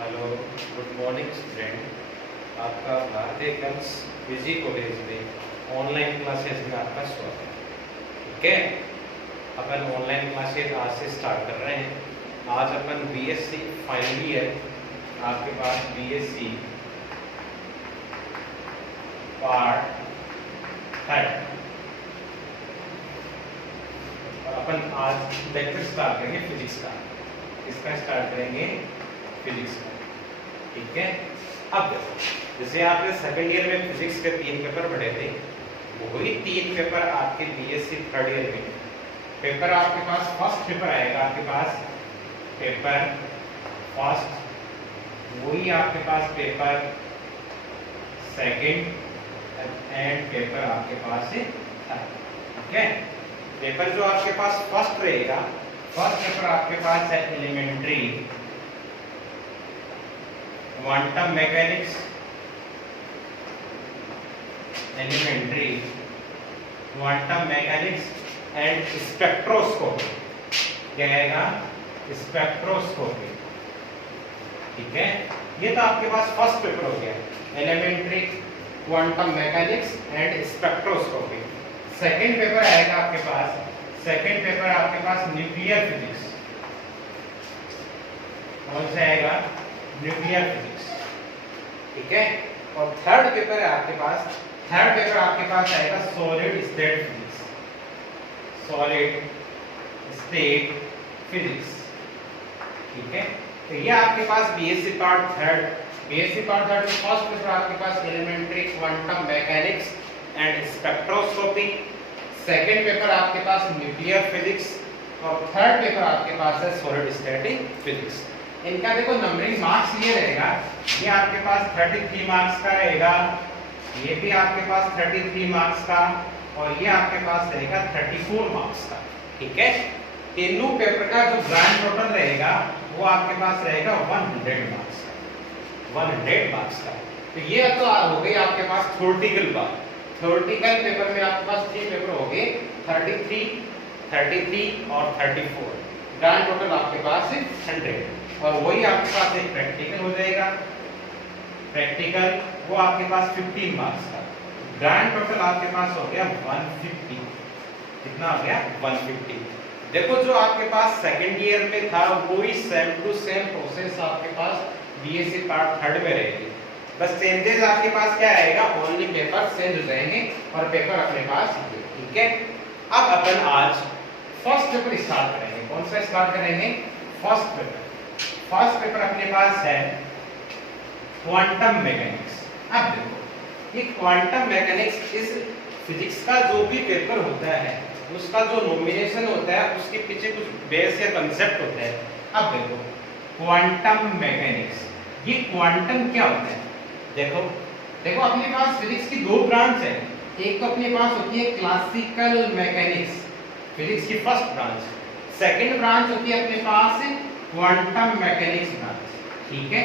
Hello, good morning student. आपका भारतीय girls PG college में ऑनलाइन क्लासेस में आपका स्वागत है। ठीक है, अपन ऑनलाइन क्लासेस आज से स्टार्ट कर रहे हैं। आज अपन बीएससी फाइनल ईयर, आपके पास बीएससी पार्ट थर्ड, अपन आज लेक्चर स्टार्ट करेंगे फिजिक्स का। इसका स्टार्ट करेंगे फिजिक्स का। ठीक है, अब देखो, जैसे आपने सेकंड ईयर में फिजिक्स के 3 पेपर पढ़े थे, वही 3 पेपर आपके बीएससी थर्ड ईयर में पेपर आपके पास फर्स्ट पेपर आएगा। आपके पास पेपर फर्स्ट, वही आपके पास पेपर सेकंड एंड पेपर आपके पास है थर्ड। ठीक है, पेपर जो आपके पास फर्स्ट रहेगा, फर्स्ट पेपर आपके पास है elementary quantum mechanics, elementary quantum mechanics and spectroscopy. क्या आएगा? स्पेक्ट्रोस्कोपी। ठीक है, ये तो आपके पास फर्स्ट पेपर हो गया, elementary quantum mechanics and spectroscopy. Second paper आएगा आपके पास, सेकंड पेपर आपके पास न्यूक्लियर फिजिक्स। कौन सा आएगा? Nuclear physics. ठीक है, और थर्ड पेपर है आपके पास, थर्ड पेपर आपके पास आएगा solid state physics, solid state physics. ठीक है, तो ये आपके पास BSc part third, BSc part third में फर्स्ट पेपर आपके पास elementary quantum mechanics and spectroscopy, second paper आपके पास न्यूक्लियर फिजिक्स, और थर्ड पेपर आपके पास है सॉलिड स्टैटिक फिजिक्स। इनका देखो नंबरिंग मार्क्स ये रहेगा, ये आपके पास 33 मार्क्स का रहेगा, ये भी आपके पास 33 मार्क्स का, और ये आपके पास रहेगा 34 मार्क्स का। ठीक है, तीनों पेपर का जो ग्रांड टोटल रहेगा वो आपके पास रहेगा 100 मार्क्स का, 100 मार्क्स का। तो ये तो हो गई आपके पास थ्योरेटिकल बात। थ्योरेटिकल पेपर में आपके पास 3 पेपर हो गए, 33, 33 और 34। ग्रांड टोटल आपके पास है 100, और वही आपके पास एक प्रैक्टिकल हो जाएगा, प्रैक्टिकल वो आपके पास 15 मार्क्स का। ग्रांड टोटल आपके पास हो गया 150। कितना हो गया? 150। देखो, जो आपके पास सेकंड ईयर में था वही सेम टू सेम प्रोसेस आपके पास बीएससी पार्ट थर्ड में रहेगी। बस चेंजेस आपके पास क्या आएगा? ओनली पेपर चेंज हो जाएंगे और पेपर अपने पास। ठीक है, अब अपन आज फर्स्ट पेपर स्टार्ट करेंगे। कौन सा स्टार्ट करेंगे? First paper. फर्स्ट पेपर अपने पास है क्वांटम मैकेनिक्स। अब देखो, ये क्वांटम मैकेनिक्स इस फिजिक्स का जो भी पेपर होता है उसका जो नॉमिनेशन होता है उसके पीछे कुछ बेस या कांसेप्ट होता है। अब देखो, क्वांटम मैकेनिक्स, ये क्वांटम क्या होता है? देखो देखो, अपने पास फिजिक्स की 2 ब्रांच है। एक तो अपने पास होती है क्लासिकल मैकेनिक्स, फिजिक्स की फर्स्ट ब्रांच। सेकंड ब्रांच होती है अपने पास क्वांटम मैकेनिक्स ब्रांच। ठीक है,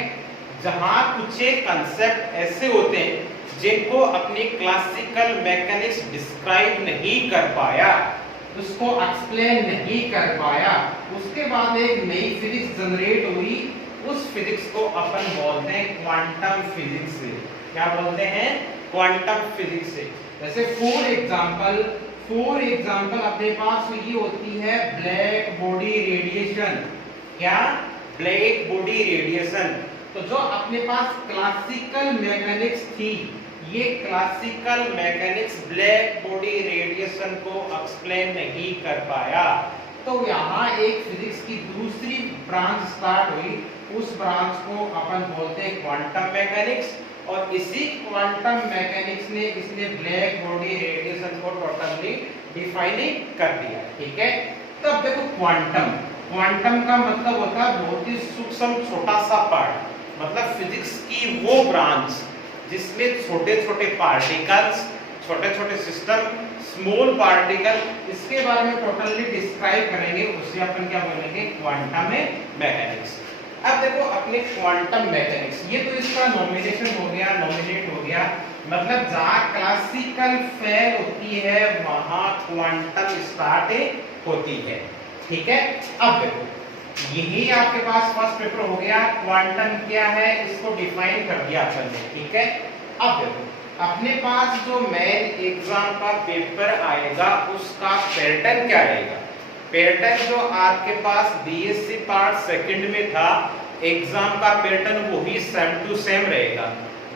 जहां कुछ एक कांसेप्ट ऐसे होते हैं जिनको अपनी क्लासिकल मैकेनिक्स डिस्क्राइब नहीं कर पाया, उसको एक्सप्लेन नहीं कर पाया, उसके बाद एक नई फिजिक्स जनरेट हुई, उस फिजिक्स को अपन बोलते हैं क्वांटम फिजिक्स से। क्या बोलते हैं? क्वांटम फिजिक्स से। जैसे फॉर एग्जांपल अपने पास ये होती है ब्लैक बॉडी रेडिएशन। क्या? Black body radiation. तो जो अपने पास क्लासिकल मैकेनिक्स थी, ये classical mechanics black body radiation को एक्सप्लेन नहीं कर पाया, तो यहाँ एक फिजिक्स की दूसरी ब्रांच स्टार्ट हुई, उस ब्रांच को अपन बोलते हैं क्वांटम मैकेनिक्स। और इसी क्वांटम मैकेनिक्स ने इसने ब्लैक बॉडी रेडिएशन को टोटली डिफाइन कर दिया। ठीक है, तब देखो क्वांटम, क्वांटम का मतलब होता है बहुत ही सूक्ष्म छोटा सा पार्ट, मतलब फिजिक्स की वो ब्रांच जिसमें छोटे छोटे पार्टिकल्स, छोटे छोटे सिस्टम, स्मॉल पार्टिकल, इसके बारे में टोटली डिस्क्राइब करेंगे, उसे अपन क्या बोलेंगे? Quantum mechanics. अब देखो, अपने क्वांटम मैकेनिक्स, ये तो इसका नॉमिनेशन हो गया, नॉमिनेट हो गया, मतलब जहां क्लासिकल फेल होती है वहां क्वांटम स्टार्ट होती है। ठीक है, अब देखो यही आपके पास फर्स्ट पेपर हो गया। क्वांटम क्या है इसको डिफाइन कर दिया अपन ने, ठीक है। अब देखो अपने पास जो मेन एग्जाम का पेपर आएगा उसका पैटर्न क्या रहेगा। पैटर्न जो आपके पास बीएससी पार्ट सेकंड में था, एग्जाम का पैटर्न वही सेम टू सेम रहेगा।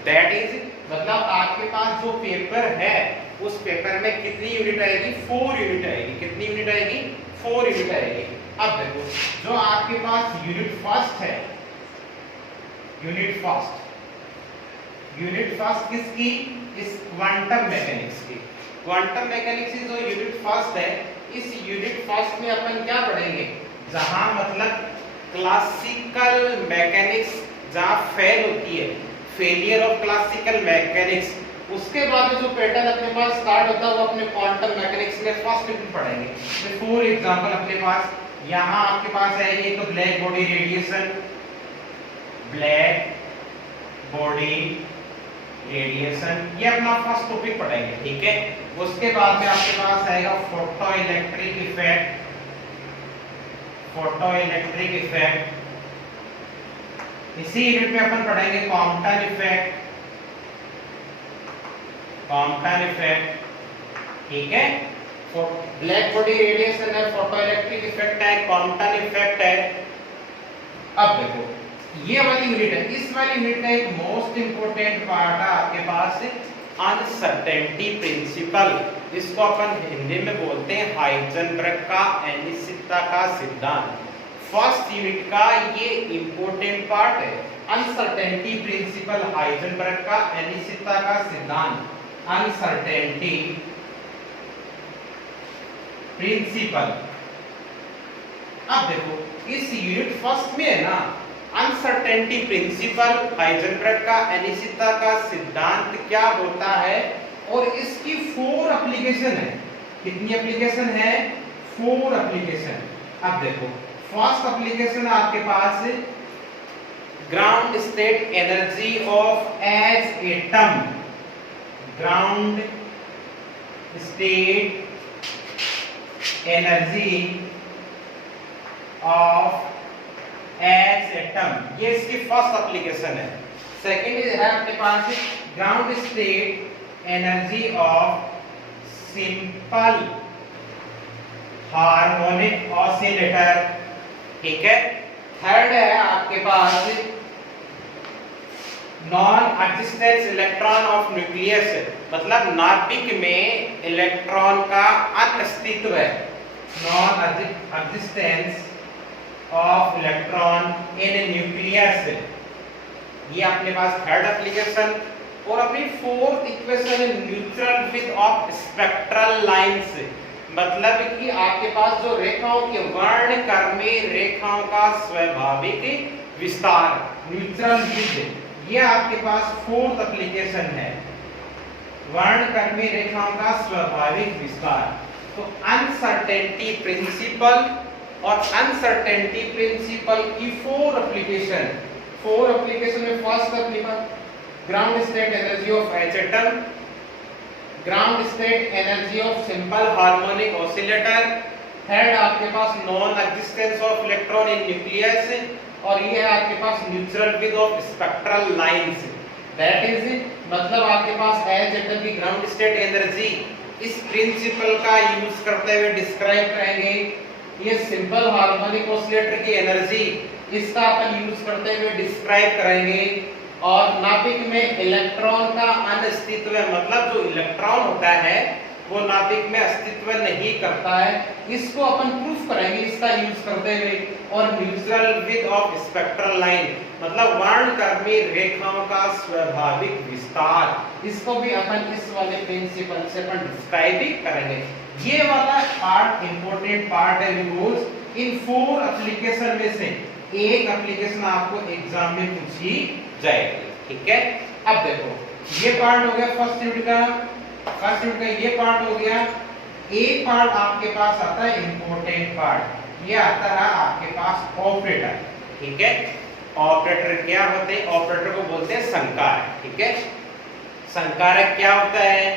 दैट इज मतलब आपके पास जो पेपर है उस पेपर में कितनी यूनिट आएगी, 4 यूनिट आएगी। कितनी यूनिट आएगी, 4 यूनिट आएगी। अब देखो जो आपके पास यूनिट फर्स्ट है, यूनिट फर्स्ट किसकी, इस क्वांटम मैकेनिक्स की। क्वांटम मैकेनिक्स की जो यूनिट फर्स्ट है, इस यूनिट फर्स्ट में अपन क्या पढ़ेंगे, जहां मतलब क्लासिकल मैकेनिक्स जहां फेल होती है, फेलियर ऑफ क्लासिकल मैकेनिक्स, उसके बाद जो पैटर्न अपने पास स्टार्ट होता है वो अपने क्वांटम मैकेनिक्स में फर्स्ट में पढ़ेंगे। तो फॉर एग्जांपल अपने पास यहाँ आपके पास है ये तो black body radiation, black body radiation, ये अपना फर्स्ट टॉपिक पढ़ेंगे, ठीक है। उसके बाद में आपके पास आएगा photo electric effect, photo electric effect. इसी यूनिट में अपन पढ़ेंगे कॉम्पटन इफेक्ट, कॉम्पटन इफेक्ट, ठीक है। ब्लैक बॉडी रेडिएशन है, फोटो इलेक्ट्रिक इफेक्ट है, कॉम्पटन इफेक्ट है। अब देखो ये वाली यूनिट है, इस वाली यूनिट का एक मोस्ट इंपोर्टेंट पार्ट है आपके पास अनसर्टेनिटी प्रिंसिपल। इसको अपन हिंदी में बोलते हैं हाइजेनबर्ग का अनिश्चितता का सिद्धांत। फर्स्ट यूनिट का ये इंपोर्टेंट पार्ट है, अनसर्टेनिटी प्रिंसिपल, हाइजेनबर्ग का अनिश्चितता का सिद्धांत, अनसर्टेनिटी प्रिंसिपल। अब देखो इस यूनिट फर्स्ट में है ना अनसर्टेनिटी प्रिंसिपल, हाइजेनबर्ग का अनिश्चितता का सिद्धांत क्या होता है, और इसकी 4 एप्लीकेशन है। कितनी एप्लीकेशन है, 4 एप्लीकेशन। अब देखो फर्स्ट एप्लीकेशन आपके पास ground state energy of H atom, ground state energy of H atom, ये इसकी फर्स्ट एप्लीकेशन है। सेकंड है आपके पास ground state energy of simple harmonic oscillator, ठीक है। थर्ड है आपके पास non existence electron of nucleus, मतलब नाभिक में इलेक्ट्रॉन का अस्तित्व है, non existence of electron in nucleus, ये अपने पास थर्ड एप्लीकेशन। और अपनी फोर्थ इक्वेशन है natural width of spectral lines, मतलब कि आपके पास जो रेखाओं के वर्णक्रमीय रेखाओं का स्वाभाविक विस्तार, न्यूट्रल विथ, ये आपके पास फोर्थ एप्लीकेशन है, वर्णक्रमीय रेखाओं का स्वाभाविक विस्तार। तो अनसर्टेनिटी प्रिंसिपल और अनसर्टेनिटी प्रिंसिपल की 4 एप्लीकेशन, 4 एप्लीकेशन में first application ground state energy of H atom, ground state energy of simple harmonic oscillator, third आपके पास non existence of electron in nucleus, और ये है आपके पास natural width of spectral lines. That is मतलब आपके पास एच एटम की ग्राउंड स्टेट एनर्जी इस प्रिंसिपल का यूज करते हुए डिस्क्राइब करेंगे। ये सिंपल हार्मोनिक ऑसिलेटर की एनर्जी, इसका अपन यूज करते हुए डिस्क्राइब करेंगे। और नाभिक में इलेक्ट्रॉन का अस्तित्व, मतलब जो इलेक्ट्रॉन होता है वो नाभिक में अस्तित्व नहीं करता है, इसको अपन प्रूफ करेंगे इसका यूज करते हुए। और neutral width of spectral line, मतलब वर्णक्रमीय रेखाओं का स्वाभाविक विस्तार, इसको भी अपन इस वाले प्रिंसिपल से अपन डिस्क्राइब भी करेंगे। ये वाला पार्ट इंपॉर्टेंट पार्ट है रोज। इन 4 एप्लीकेशन में से एक एप्लीकेशन आपको एग्जाम में पूछी जाएगी, ठीक है। अब देखो ये पार्ट हो गया फर्स्ट यूनिट का, फर्स्ट यूनिट का ये पार्ट हो गया। एक पार्ट आपके पास आता है इंपॉर्टेंट पार्ट, ये आता है आपके पास ऑपरेटर, ठीक है। ऑपरेटर क्या होते हैं, ऑपरेटर को बोलते हैं संकारक, ठीक है। संकारक क्या होता है,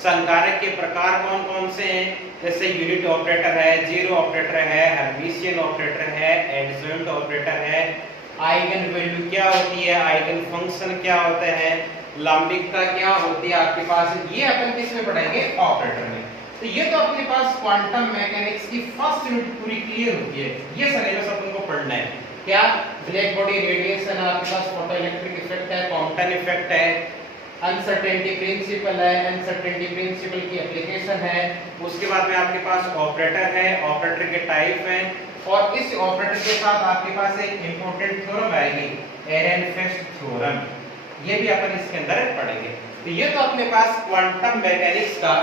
संकारक के प्रकार कौन कौन से हैं, जैसे यूनिट ऑपरेटर है, जीरो ऑपरेटर है, हर्मिशियन ऑपरेटर है, एडजॉइंट ऑपरेटर है, आइगन वैल्यू क्या होती है, आइगन फंक्शन क्या होता है, लंबिकता क्या होती है आपके पास, ये अपन किस में पढ़ेंगे, ऑपरेटर में। तो ये तो अपने पास क्वांटम मैकेनिक्स की फर्स्ट यूनिट पूरी क्लियर होती है। ये सिलेबस अपन को पढ़ना है। क्या, ब्लैक बॉडी रेडिएशन, आपके पास फोटो इलेक्ट्रिक इफेक्ट है, कॉम्पटन इफेक्ट है, अनसर्टेनिटी प्रिंसिपल है, अनसर्टेनिटी प्रिंसिपल की एप्लीकेशन है, उसके बाद में आपके पास ऑपरेटर है, ऑपरेटर के टाइप हैं, और इस ऑपरेटर के साथ आपके पास एक इंपॉर्टेंट थ्योरम आएगी, एरेनफेस्ट थ्योरम, ये भी अपन इसके अंदर पढ़ेंगे। तो ये तो अपने पास क्वांटम मैकेनिक्स का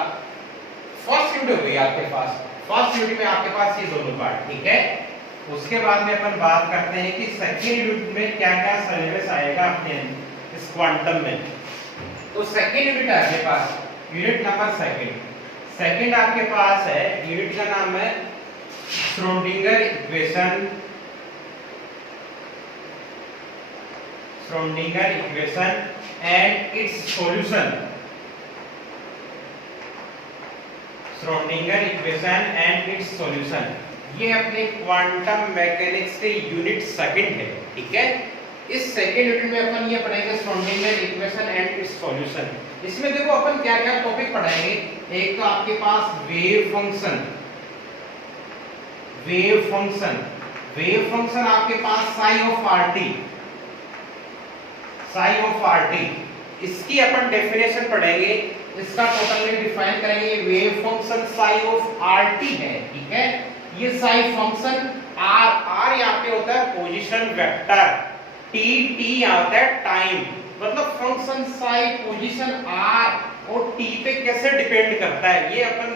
फर्स्ट यूनिट हो गई आपके पास। फर्स्ट यूनिट में आपके पास ये दोनों पार्ट, ठीक है। उसके बाद में अपन बात करते हैं कि सेकंड यूनिट में क्या क्या सिलेबस आएगा अपने इस क्वांटम में। तो सेकंड यूनिट है आपके पास, यूनिट नंबर सेकंड आपके पास है, यूनिट का नाम है Schrodinger equation, Schrodinger equation and it's solution, Schrodinger equation and it's solution. ये अपने क्वांटम मैकेनिक्स के यूनिट सेकंड है, ठीक है। इस सेकंड यूनिट में अपन ये पढ़ेंगे Schrodinger equation and it's solution. इसमें देखो अपन क्या क्या टॉपिक पढ़ाएंगे। एक तो आपके पास wave function, wave function, wave function आपके पास psi of RT, psi of RT, इसकी अपन डेफिनेशन पढ़ेंगे, इसका टोटली डिफाइन करेंगे। Wave function psi of RT है, ठीक है। ये साई फंक्शन आर यहाँ पे होता है पोजीशन वेक्टर, टी यहाँ होता है टाइम, मतलब फंक्शन साई पोजीशन आर और टी पे कैसे डिपेंड करता है, ये अपन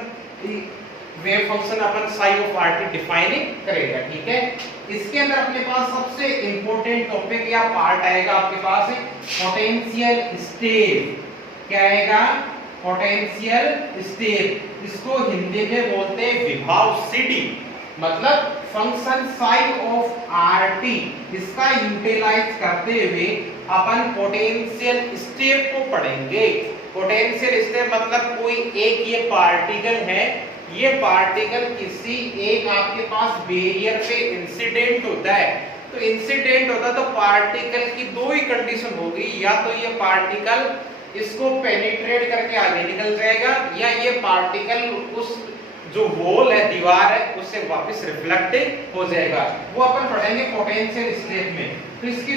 वेव फंक्शन अपन साई ऑफ आरटी डिफाइन करेगा, ठीक है। इसके अंदर अपने पास सबसे इंपॉर्टेंट टॉपिक या पार्ट आएगा आपके पास पोटेंशियल स्टेप। क्या आएगा, पोटेंशियल स्टेप, इसको हिंदी में बोलते हैं विभव सिटी, मतलब फंक्शन साई ऑफ आरटी, इसका यूटिलाइज करते हुए अपन पोटेंशियल स्टेप को पढ़ेंगे। पोटेंशियल स्टेप मतलब कोई एक ये पार्टिकल है, ये पार्टिकल किसी एक आपके पास बैरियर पे इंसिडेंट होता है, तो इंसिडेंट होता तो पार्टिकल की दो ही कंडीशन होगी, या तो ये पार्टिकल इसको पेनिट्रेट करके आगे निकल जाएगा, या ये पार्टिकल उस जो वॉल है, दीवार है, उससे वापस रिफ्लेक्ट हो जाएगा। वो अपन पढ़ेंगे पोटेंशियल स्टेप में। तो इसकी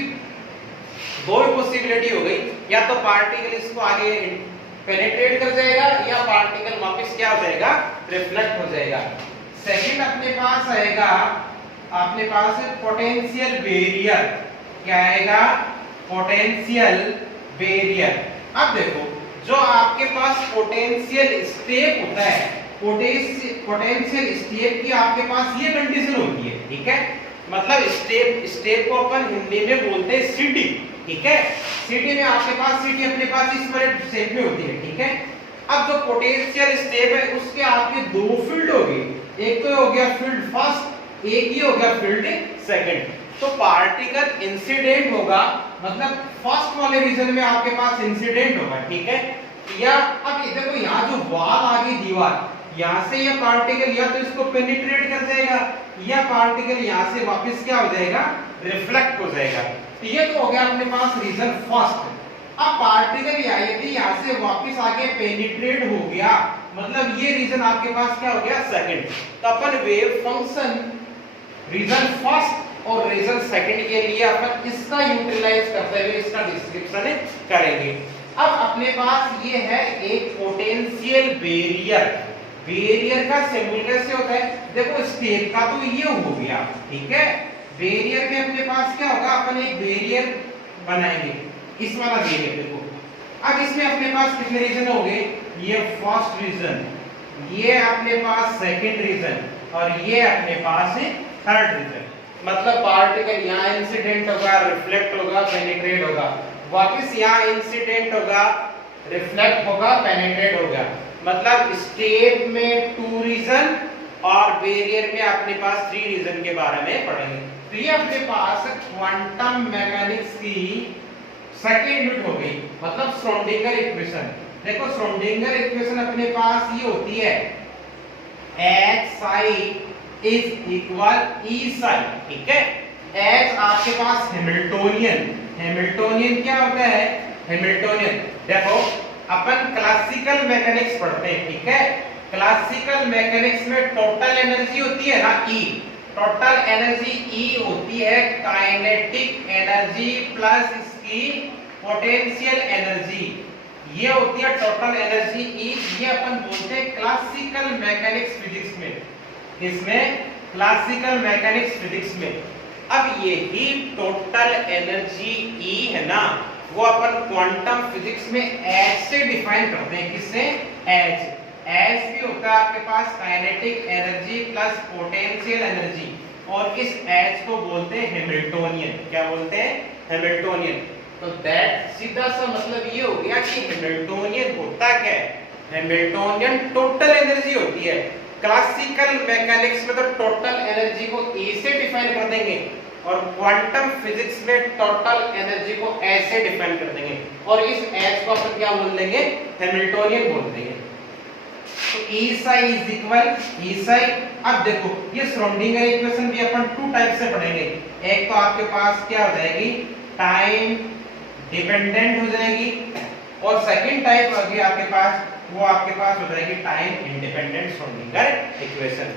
दो ही पॉसिबिलिटी हो गई, या तो पार्टिकल इसको आगे पेनिट्रेट कर जाएगा, या पार्टिकल वापस क्या हो जाएगा, रिफ्लेक्ट हो जाएगा। सेकंड अपने पास आएगा, अपने पास है पोटेंशियल बैरियर। क्या आएगा, पोटेंशियल बैरियर। अब देखो, जो आपके पास पोटेंशियल स्टेप होता है, पोटेंशियल स्टेप की आपके पास ये कंडीशन होती है, ठीक है। मतलब स्टेप को अपन हिंदी में बोलते हैं सिटी, ठीक है। सिटी में आपके पास सिटी अपने पास इस वाले शेप में होती है, ठीक है। अब जो पोटेंशियल स्टेप है उसके आपके दो फील्ड हो गए, एक तो हो गया फील्ड फर्स्ट, एक ही हो गया फील्ड सेकंड। तो पार्टिकल इंसिडेंट होगा, मतलब फर्स्ट वाले रीजन में आपके पास इंसिडेंट होगा, ठीक है। या अब ये देखो, यहाँ जो वॉल आ गई दीवार, यहाँ से ये पार्टिकल या तो इसको पेनिट्रेट कर जाएगा, या पार्टिकल यहाँ से वापस क्या हो जाएगा, रिफ्लेक्ट हो जाएगा। तो ये तो हो गया अपने पास रीजन फर्स्ट। अब पार्टिकल यदि यहाँ से वापस आके पेनिट्रेट हो गया, मतलब ये रीजन आपके पास क्या हो गया, सेकंड। तो अपन वेव फंक्शन रीजन फर्स्ट और रीजन सेकंड के लिए अपन इसका यूटिलाइज करते हुए इसका डिस्क्रिप्शन करेंगे। अब अपने पास ये है एक पोटेंशियल बैरियर। बैरियर का सिंबल कैसे होता है, देखो स्टेप का तो ये हो गया, ठीक है। बैरियर में अपने पास क्या होगा, अपन एक बैरियर बनाएंगे, इस वाला बैरियर देखो। अब इसमें अपने पास कितने रीजन हो गए, ये फर्स्ट रीजन, ये अपने पास सेकंड रीजन, और ये अपने पास है थर्ड रीजन। मतलब पार्टिकल यहाँ इंसिडेंट होगा, रिफ्लेक्ट होगा, पेनिट्रेट होगा, वापस यहाँ इंसिडेंट होगा, रिफ्लेक्ट होगा, पेनिट्रेट होगा। मतलब स्टेप में 2 रीजन और बैरियर में अपने पास 3 रीजन के बारे में पढ़ेंगे। तो ये अपने पास क्वांटम मैकेनिक्स की सेकंड यूनिट हो गई, मतलब श्रोडिंगर इक्वेशन। देखो श्रोडिंगर इक्वेशन अपने पास ये होती है H psi is equal E psi, ठीक है। H आपके पास हैमिल्टोनियन क्या होता है? हैमिल्टोनियन, देखो अपन क्लासिकल मैकेनिक्स पढ़ते हैं, ठीक है। क्लासिकल मैकेनिक्स में टोटल एनर्जी होती है ना E, टोटल एनर्जी E होती है काइनेटिक एनर्जी प्लस इसकी पोटेंशियल एनर्जी, ये होती है टोटल एनर्जी E। ये अपन बोलते हैं क्लासिकल मैकेनिक्स फिजिक्स में, इसमें क्लासिकल मैकेनिक्स फिजिक्स में। अब ये ही टोटल एनर्जी E है ना, वो अपन क्वांटम फिजिक्स में H से डिफाइन करते हैं। किससे? H भी होता है आपके पास kinetic energy plus potential energy, और इस H को बोलते हैं हैमिल्टोनियन। क्या बोलते हैं? हैमिल्टोनियन। तो दैट सीधा सा मतलब ये हो गया कि हैमिल्टोनियन होता क्या है? हैमिल्टोनियन टोटल एनर्जी होती है। क्लासिकल मैकेनिक्स में तो टोटल एनर्जी को E से डिफाइन कर देंगे, और क्वांटम फिजिक्स में टोटल एनर्जी को S से डिफाइन कर देंगे, और इस H को अपन क्या बोल देंगे? हैमिल्टोनियन बोल देंगे। तो E psi is equal E psi। अब देखो ये श्रोडिंगर इक्वेशन भी अपन टू टाइप से पढ़ेंगे। एक तो आपके पास क्या हो जाएगी? टाइम डिपेंडेंट हो जाएगी, और सेकंड टाइप होगी आपके पास, वो आपके पास हो जाएगी टाइम इंडिपेंडेंट श्रोडिंगर इक्वेशन।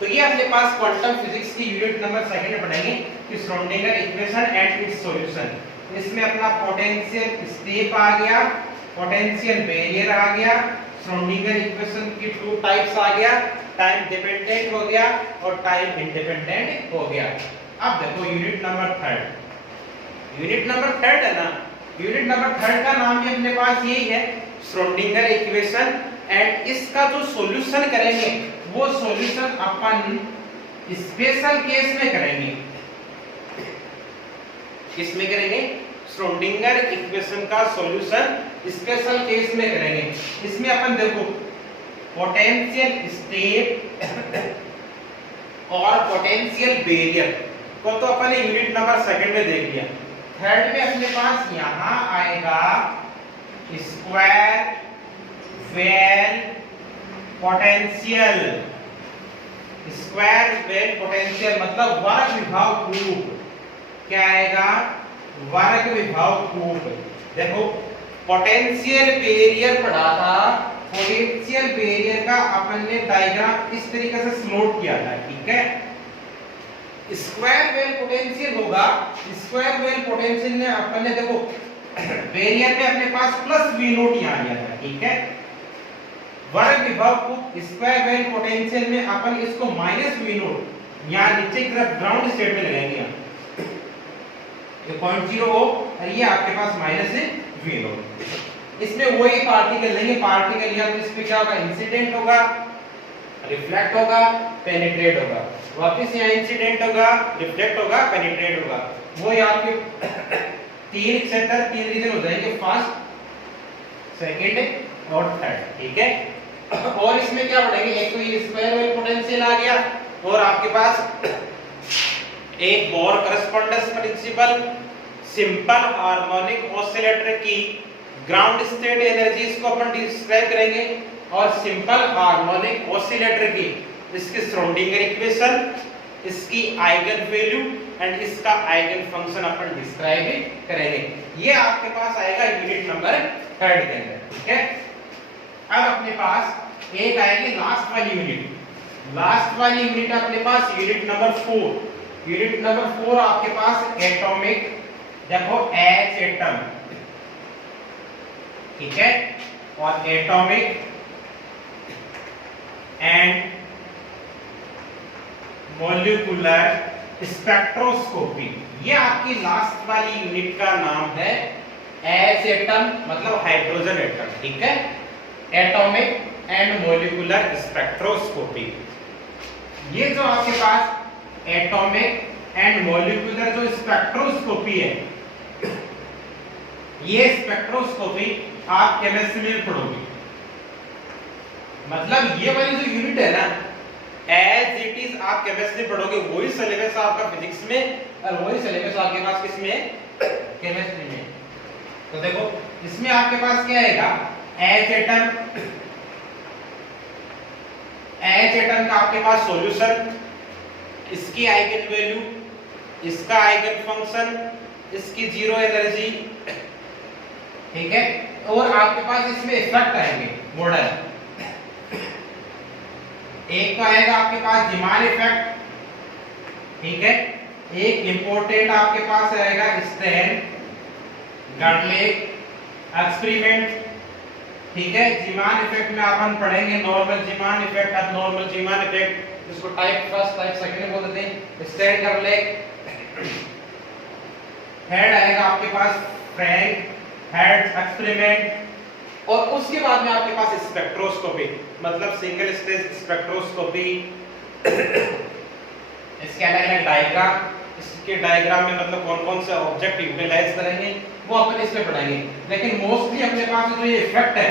तो ये अपने पास क्वांटम फिजिक्स की यूनिट नंबर सेकंड में पढ़ेंगे कि Schrodinger equation and it's solution. इसमें अपना पोटेंशियल स्टेप आ गया, पोटेंशियल बैरियर आ गया, श्रोडिंगर इक्वेशन की टू टाइप्स आ गया, टाइम डिपेंडेंट हो गया और टाइम इंडिपेंडेंट हो गया। अब देखो unit number third, unit number third है ना, यूनिट नंबर थर्ड का नाम भी अपने पास यही है, श्रोडिंगर इक्वेशन, एंड इसका जो सॉल्यूशन करेंगे वो सॉल्यूशन अपन स्पेशल केस में करेंगे। किसमें करेंगे? श्रोडिंगर इक्वेशन का सॉल्यूशन स्पेशल केस में करेंगे। इसमें अपन देखो पोटेंशियल स्टेप और पोटेंशियल बैरियर को तो अपन ने यूनिट नंबर सेकंड में देख लिया। थर्ड में अपने पास यहां आएगा square well potential. Square well potential मतलब वर्ग विभव कूप। क्या आएगा? वर्ग विभव कूप। देखो पोटेंशियल बैरियर पढ़ा था, पोटेंशियल बैरियर का अपन ने डायग्राम इस तरीके से स्लोट किया था, ठीक है। स्क्वायर वेल पोटेंशियल होगा, स्क्वायर वेल पोटेंशियल ने अपन ने देखो बैरियर में अपने पास प्लस v नोट यहां लिया था, ठीक है। वर्ग विभव को स्क्वायर वेल पोटेंशियल में अपन इसको माइनस v नोट यहां नीचे की तरफ ग्राउंड स्टेट में लगाएंगे, ये 0.0 हो और ये आपके पास माइनस v नोट। इसमें वही पार्टिकल लेंगे, पार्टिकल या तो इस पे क्या होगा? इंसिडेंट होगा, रिफ्लेक्ट होगा, पेनिट्रेट होगा। वापस यहाँ इंसिडेंट होगा, रिफ्लेक्ट होगा, पेनिट्रेट होगा। वो आपके तीन क्षेत्र, तीन रीजन हो जाएंगे, फर्स्ट, सेकंड और थर्ड, ठीक है। और इसमें क्या पढ़ेंगे? एक तो ये स्क्वायर वेल पोटेंशियल आ गया, और आपके पास एक Bohr correspondence principle, simple harmonic oscillator की ग्राउंड स्टेट एनर्जीज को अपन डिस्क्राइब करेंगे, और सिंपल हार्मोनिक ऑसिलेटर की इसकी श्रोडिंगर इक्वेशन, इसकी आइगन वैल्यू एंड इसका आइगन फंक्शन अपन डिस्क्राइब करेंगे। ये आपके पास आएगा यूनिट नंबर थर्ड के अंदर, ठीक है। अब अपने पास एक आएगी लास्ट वाली यूनिट, लास्ट वाली यूनिट अपने पास यूनिट नंबर 4। यूनिट नंबर 4 आपके पास एटॉमिक, देखो H एटम, ठीक है, और एटॉमिक एंड मॉलिक्यूलर स्पेक्ट्रोस्कोपी, ये आपकी लास्ट वाली यूनिट का नाम है। H एटम मतलब हाइड्रोजन एटम, ठीक है, एटॉमिक एंड मॉलिक्यूलर स्पेक्ट्रोस्कोपी। ये जो आपके पास एटॉमिक एंड मॉलिक्यूलर जो स्पेक्ट्रोस्कोपी है, ये स्पेक्ट्रोस्कोपी आप केमिस्ट्री में पढ़ोगे। मतलब ये वाली जो यूनिट है ना, एज इट इज आप केमिस्ट्री पढ़ोगे, वही सिलेबस आपका फिजिक्स में और वही सिलेबस आपके पास किसमें? केमिस्ट्री में। तो देखो इसमें आपके पास क्या आएगा? H एटम, एच एटम का आपके पास सॉल्यूशन, इसकी आइगन वैल्यू, इसका आइगन फंक्शन, इसकी जीरो एनर्जी, ठीक है, और आपके पास इसमें इफेक्ट आएंगे मॉडल। एक तो आएगा आपके पास जीमान इफेक्ट, ठीक है, एक इंपॉर्टेंट आपके पास आएगा स्टैन गार्डलेक एक्सपेरिमेंट, ठीक है। जीमान इफेक्ट में अपन पढ़ेंगे नॉर्मल जीमान इफेक्ट, अब नॉर्मल जीमान इफेक्ट इसको टाइप फर्स्ट टाइप सेकंड बोल देते हैं। स्टैन गार्डलेक हेड आएगा आपके पास फ्रैंक हेड एक्सपेरिमेंट, और उसके बाद में आपके पास स्पेक्ट्रोस्कोपी, मतलब सिंगल स्टेज स्पेक्ट्रोस्कोपी, इसके अलग अलग डायग्राम, इसके डायग्राम में मतलब कौन कौन से ऑब्जेक्ट यूटिलाइज करेंगे वो अपन इसमें पढ़ेंगे। लेकिन मोस्टली अपने पास जो ये इफेक्ट है,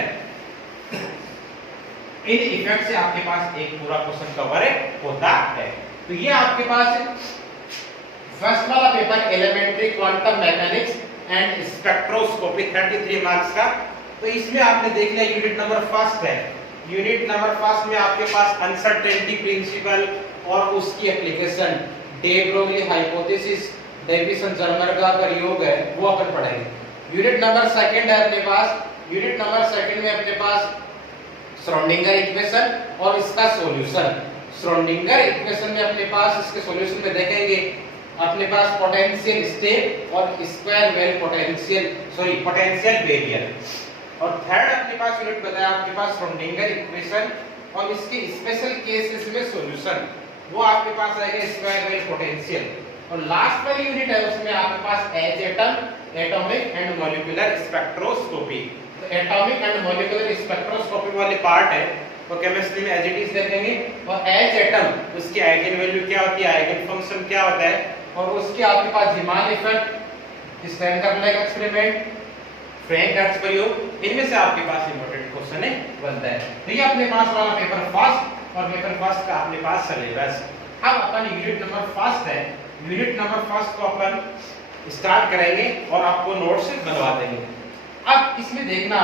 इन इफेक्ट से आपके पास एक पूरा क्वेश्चन कवर होता है। तो ये आपके पास फर्स्ट वाला paper elementary quantum mechanics and spectroscopy 33 marks का। तो इसमें आपने देख लिया यूनिट नंबर फर्स्ट है। यूनिट नंबर फर्स्ट में आपके पास अनसर्टेनिटी प्रिंसिपल और उसकी application, de Broglie hypothesis, Davisson Germer का प्रयोग है वो अपन पढ़ेंगे। यूनिट नंबर सेकंड है अपने पास, यूनिट नंबर सेकंड में अपने पास श्रोडिंगर इक्वेशन और इसका सॉल्यूशन। श्रोडिंगर इक्वेशन में अपने पास इसके सॉल्यूशन में देखेंगे अपने पास पोटेंशियल स्टेट और स्क्वायर वेल पोटेंशियल बैरियर। और थर्ड अपने पास यूनिट बताया आपके पास श्रोडिंगर इक्वेशन और इसके स्पेशल केसेस में सॉल्यूशन, वो आपके पास आएगा स्क्वायर वेल पोटेंशियल। और लास्ट वाली यूनिट है उसमें आपके पास H atom, atomic and molecular spectroscopy. तो एटॉमिक एंड मॉलिक्यूलर स्पेक्ट्रोस्कोपी वाले पार्ट है वो केमिस्ट्री में एज इट इज देखेंगे। और एच एटम उसकी आइगन वैल्यू क्या होती है, आइगन फंक्शन क्या होता है, और उसके आपके पास जीमान इफेक्ट, स्टैन गार्डलेक एक्सपेरिमेंट, फ्रैंक हर्ट्ज प्रयोग, इनमें से आपके पास इंपॉर्टेंट क्वेश्चन है बनता है। तो ये अपने पास वाला पेपर फर्स्ट और पेपर फर्स्ट का अपने पास सिलेबस। अब अपन यूनिट नंबर फर्स्ट है, यूनिट नंबर फर्स्ट को अपन स्टार्ट करेंगे और आपको नोट्स बनवा देंगे। अब इसमें देखना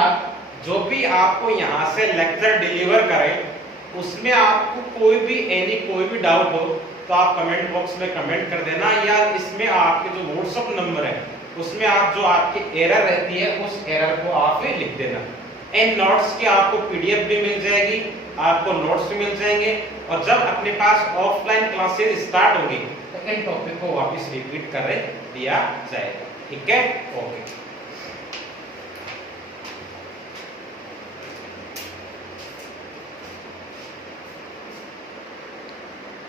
जो भी आपको यहाँ से लेक्चर डिलीवर करें उसमें आपको कोई भी डाउट हो तो आप कमेंट बॉक्स में कमेंट कर देना, या इसमें आपके जो व्हाट्सएप नंबर है उसमें आप जो आपकी एरर रहती है उस एरर को आप लिख देना। इन नोट्स की आपको पीडीएफ भी मिल जाएगी, आपको नोट्स भी मिल जाएंगे, और जब अपने पास ऑफलाइन क्लासेस स्टार्ट होंगी तो इन टॉपिक को वापस रिपीट कर दिया जाएगा। ठीक है, ओके।